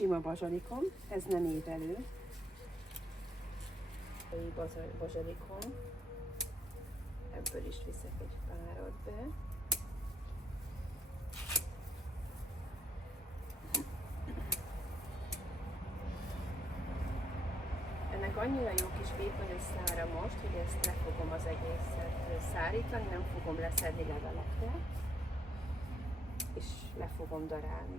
sima bazsalikom, ez nem évelő. Bazsalikom, ebből is viszek egy párat be. Ennek annyira jó kis vékony szára most, hogy ezt le fogom az egészet szárítani, nem fogom leszedni levelekre, és le fogom darálni.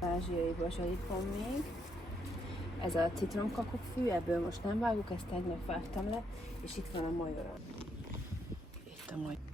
Ázsiai bazsalikom még. Ez a citromkakukkfű, ebből most nem vágok, ezt tegnap vágtam le, és itt van a majorom. Itt a majorom.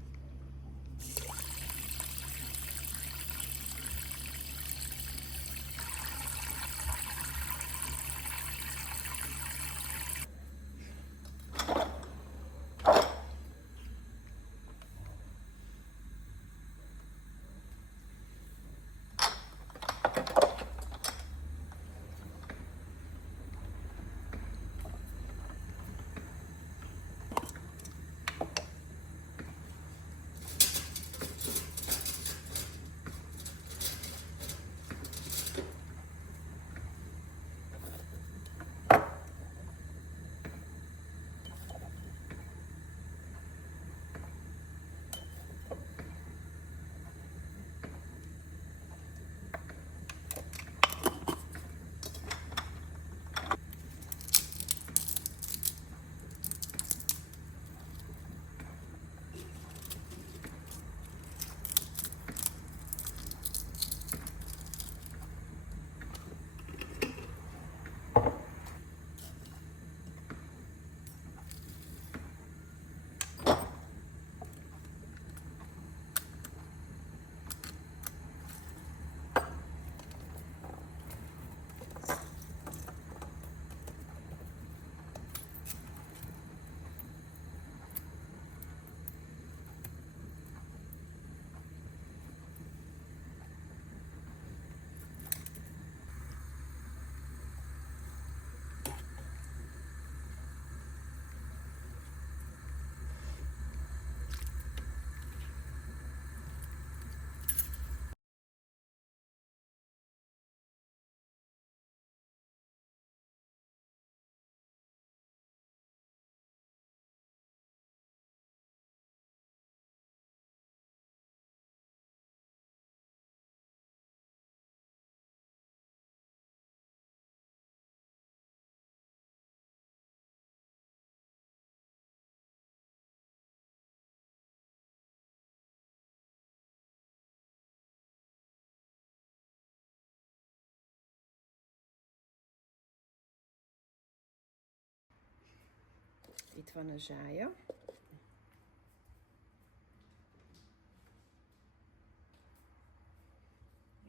Itt van a zsája.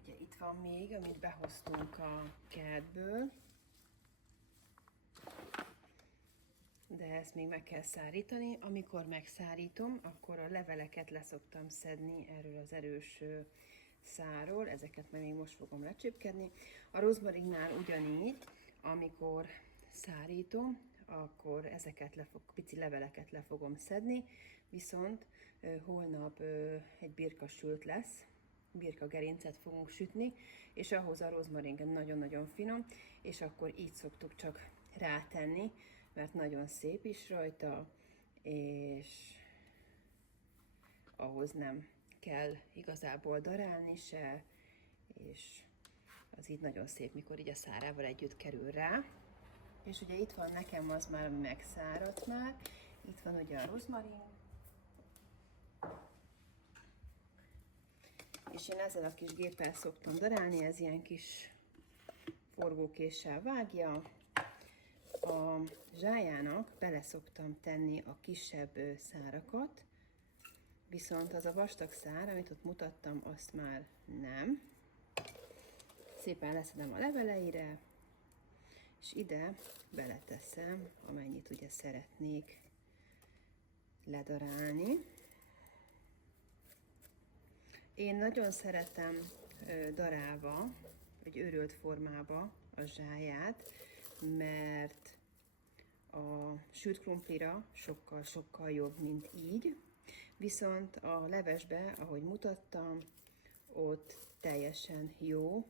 Ugye itt van még, amit behoztunk a kertből, de ezt még meg kell szárítani. Amikor megszárítom, akkor a leveleket leszoktam szedni erről az erős szárról, ezeket még most fogom lecsépkedni. A rozmarinnál ugyanígy, amikor szárítom, akkor ezeket pici leveleket le fogom szedni, viszont holnap egy birkasült lesz, birka gerincet fogunk sütni, és ahhoz a rozmarin nagyon-nagyon finom, és akkor így szoktuk csak rátenni, mert nagyon szép is rajta, és ahhoz nem kell igazából darálni se, és az így nagyon szép, mikor így a szárával együtt kerül rá. És ugye itt van nekem az már megszáradt már, itt van ugye a rozmarin, és én ezzel a kis géppel szoktam darálni, ez ilyen kis forgókéssel vágja. A zsájának bele szoktam tenni a kisebb szárakat, viszont az a vastag szár, amit ott mutattam, azt már nem. Szépen leszedem a leveleire, és ide beleteszem, amennyit ugye szeretnék ledarálni. Én nagyon szeretem darálva, vagy őrölt formába a zsáját, mert a sült krumplira sokkal jobb, mint így. Viszont a levesbe, ahogy mutattam, ott teljesen jó,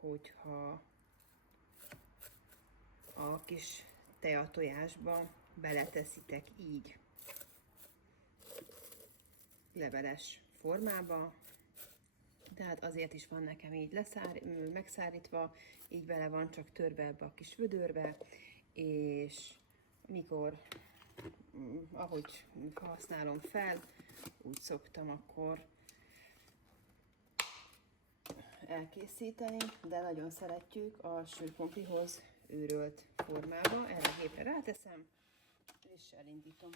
hogyha a kis teatojásba beleteszitek így leveles formába. Tehát azért is van nekem így megszárítva, így bele van csak törve ebbe a kis vödörbe, és mikor, ahogy használom fel, úgy szoktam akkor elkészíteni, de nagyon szeretjük a sült krumplihoz őrölt formába. Erre a gépre ráteszem, és elindítom.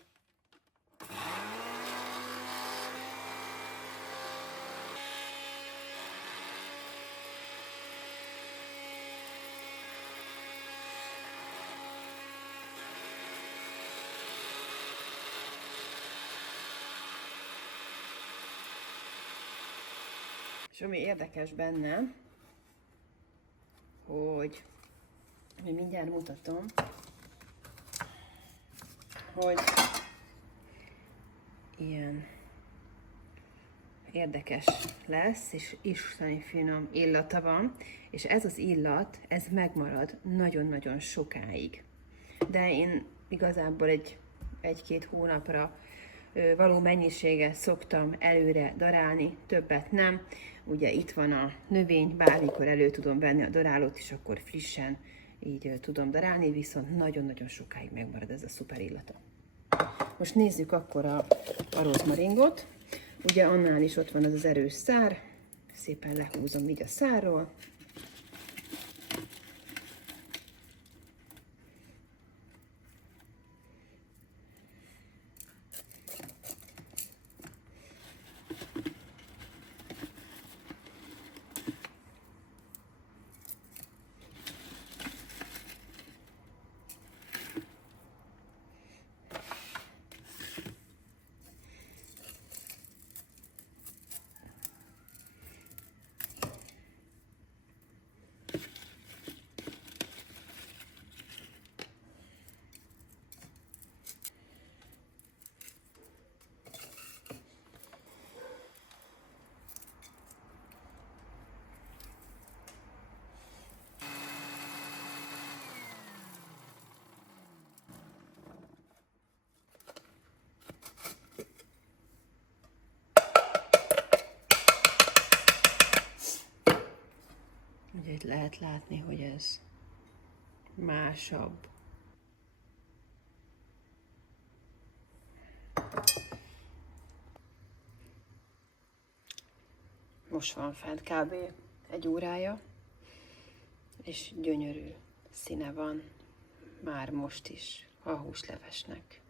És ami érdekes benne, hogy mindjárt mutatom, hogy ilyen érdekes lesz, és isteni finom illata van, és ez az illat, ez megmarad nagyon-nagyon sokáig. De én igazából egy-két hónapra való mennyiséget szoktam előre darálni, többet nem. Ugye itt van a növény, bármikor elő tudom venni a darálót, és akkor frissen így tudom darálni, viszont nagyon-nagyon sokáig megmarad ez a szuper illata. Most nézzük akkor a rozmaringot. Ugye annál is ott van az erős szár, szépen lehúzom így a szárról. Ugye itt lehet látni, hogy ez másabb. Most van fent kb. 1 órája, és gyönyörű színe van már most is a húslevesnek.